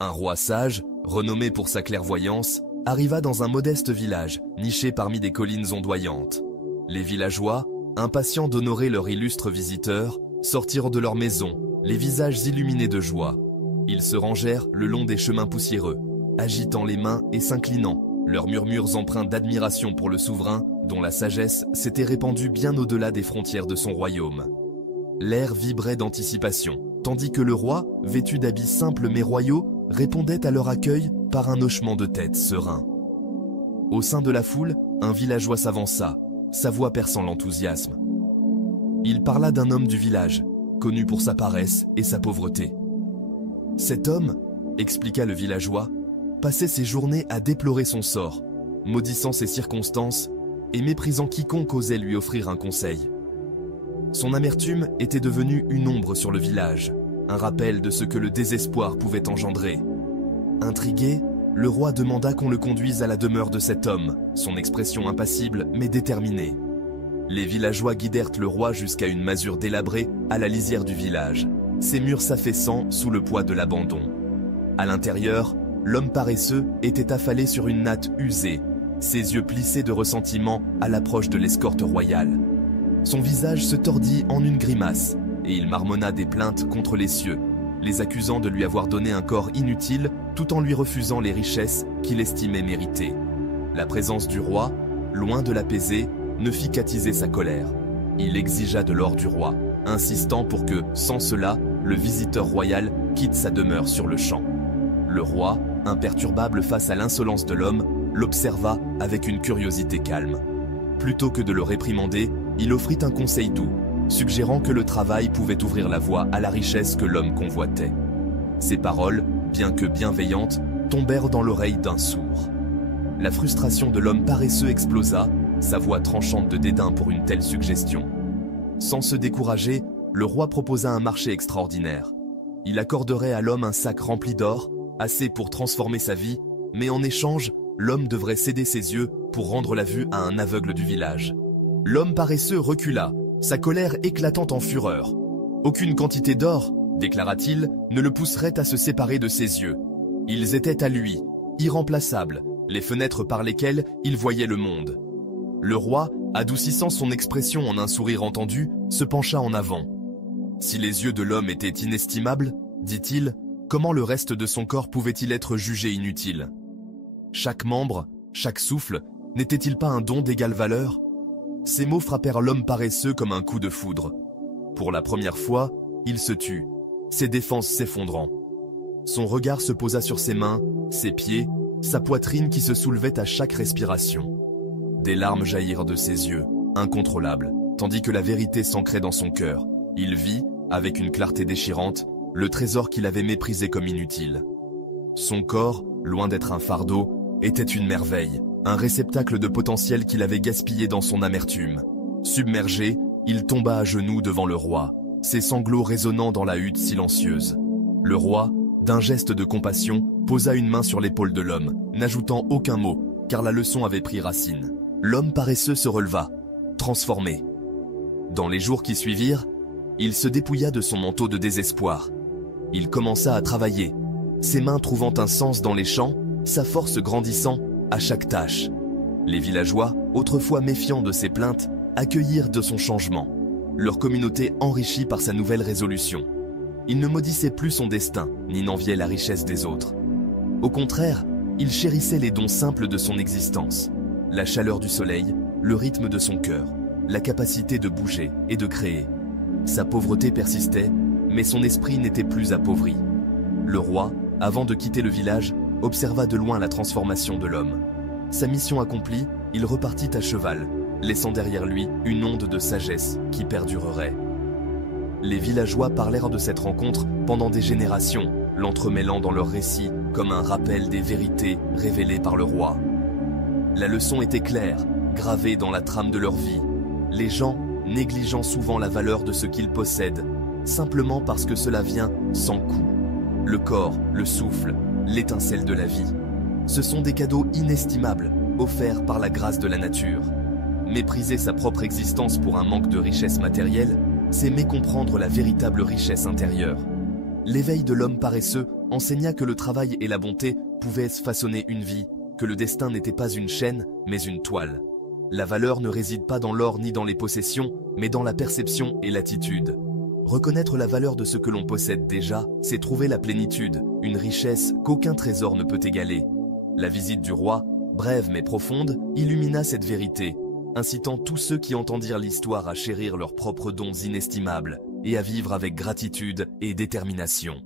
Un roi sage, renommé pour sa clairvoyance, arriva dans un modeste village, niché parmi des collines ondoyantes. Les villageois, impatients d'honorer leur illustre visiteur, sortirent de leur maison, les visages illuminés de joie. Ils se rangèrent le long des chemins poussiéreux, agitant les mains et s'inclinant, leurs murmures empreints d'admiration pour le souverain, dont la sagesse s'était répandue bien au-delà des frontières de son royaume. L'air vibrait d'anticipation, tandis que le roi, vêtu d'habits simples mais royaux, répondait à leur accueil par un hochement de tête serein. Au sein de la foule, un villageois s'avança, sa voix perçant l'enthousiasme. Il parla d'un homme du village, connu pour sa paresse et sa pauvreté. Cet homme, expliqua le villageois, passait ses journées à déplorer son sort, maudissant ses circonstances et méprisant quiconque osait lui offrir un conseil. Son amertume était devenue une ombre sur le village, un rappel de ce que le désespoir pouvait engendrer. Intrigué, le roi demanda qu'on le conduise à la demeure de cet homme, son expression impassible mais déterminée. Les villageois guidèrent le roi jusqu'à une masure délabrée à la lisière du village, ses murs s'affaissant sous le poids de l'abandon. À l'intérieur, l'homme paresseux était affalé sur une natte usée, ses yeux plissés de ressentiment à l'approche de l'escorte royale. Son visage se tordit en une grimace, et il marmonna des plaintes contre les cieux, les accusant de lui avoir donné un corps inutile tout en lui refusant les richesses qu'il estimait méritées. La présence du roi, loin de l'apaiser, ne fit qu'attiser sa colère. Il exigea de l'or du roi, insistant pour que, sans cela, le visiteur royal quitte sa demeure sur le champ. Le roi, imperturbable face à l'insolence de l'homme, l'observa avec une curiosité calme. Plutôt que de le réprimander, il offrit un conseil doux, suggérant que le travail pouvait ouvrir la voie à la richesse que l'homme convoitait. Ces paroles, bien que bienveillantes, tombèrent dans l'oreille d'un sourd. La frustration de l'homme paresseux explosa, sa voix tranchante de dédain pour une telle suggestion. Sans se décourager, le roi proposa un marché extraordinaire. Il accorderait à l'homme un sac rempli d'or, assez pour transformer sa vie, mais en échange, l'homme devrait céder ses yeux pour rendre la vue à un aveugle du village. L'homme paresseux recula, sa colère éclatant en fureur. Aucune quantité d'or, déclara-t-il, ne le pousserait à se séparer de ses yeux. Ils étaient à lui, irremplaçables, les fenêtres par lesquelles il voyait le monde. Le roi, adoucissant son expression en un sourire entendu, se pencha en avant. Si les yeux de l'homme étaient inestimables, dit-il, comment le reste de son corps pouvait-il être jugé inutile? Chaque membre, chaque souffle, n'était-il pas un don d'égale valeur? Ces mots frappèrent l'homme paresseux comme un coup de foudre. Pour la première fois, il se tut, ses défenses s'effondrant. Son regard se posa sur ses mains, ses pieds, sa poitrine qui se soulevait à chaque respiration. Des larmes jaillirent de ses yeux, incontrôlables, tandis que la vérité s'ancrait dans son cœur. Il vit, avec une clarté déchirante, le trésor qu'il avait méprisé comme inutile. Son corps, loin d'être un fardeau, était une merveille, un réceptacle de potentiel qu'il avait gaspillé dans son amertume. Submergé, il tomba à genoux devant le roi, ses sanglots résonnant dans la hutte silencieuse. Le roi, d'un geste de compassion, posa une main sur l'épaule de l'homme, n'ajoutant aucun mot, car la leçon avait pris racine. L'homme paresseux se releva, transformé. Dans les jours qui suivirent, il se dépouilla de son manteau de désespoir. Il commença à travailler, ses mains trouvant un sens dans les champs, sa force grandissant à chaque tâche. Les villageois, autrefois méfiants de ses plaintes, accueillirent de son changement, leur communauté enrichie par sa nouvelle résolution. Ils ne maudissaient plus son destin, ni n'enviaient la richesse des autres. Au contraire, ils chérissaient les dons simples de son existence, la chaleur du soleil, le rythme de son cœur, la capacité de bouger et de créer. Sa pauvreté persistait, mais son esprit n'était plus appauvri. Le roi, avant de quitter le village, observa de loin la transformation de l'homme. Sa mission accomplie, il repartit à cheval, laissant derrière lui une onde de sagesse qui perdurerait. Les villageois parlèrent de cette rencontre pendant des générations, l'entremêlant dans leurs récits comme un rappel des vérités révélées par le roi. La leçon était claire, gravée dans la trame de leur vie. Les gens, négligeant souvent la valeur de ce qu'ils possèdent, simplement parce que cela vient sans coût. Le corps, le souffle, l'étincelle de la vie. Ce sont des cadeaux inestimables, offerts par la grâce de la nature. Mépriser sa propre existence pour un manque de richesse matérielle, c'est mécomprendre la véritable richesse intérieure. L'éveil de l'homme paresseux enseigna que le travail et la bonté pouvaient façonner une vie, que le destin n'était pas une chaîne, mais une toile. La valeur ne réside pas dans l'or ni dans les possessions, mais dans la perception et l'attitude. Reconnaître la valeur de ce que l'on possède déjà, c'est trouver la plénitude, une richesse qu'aucun trésor ne peut égaler. La visite du roi, brève mais profonde, illumina cette vérité, incitant tous ceux qui entendirent l'histoire à chérir leurs propres dons inestimables et à vivre avec gratitude et détermination.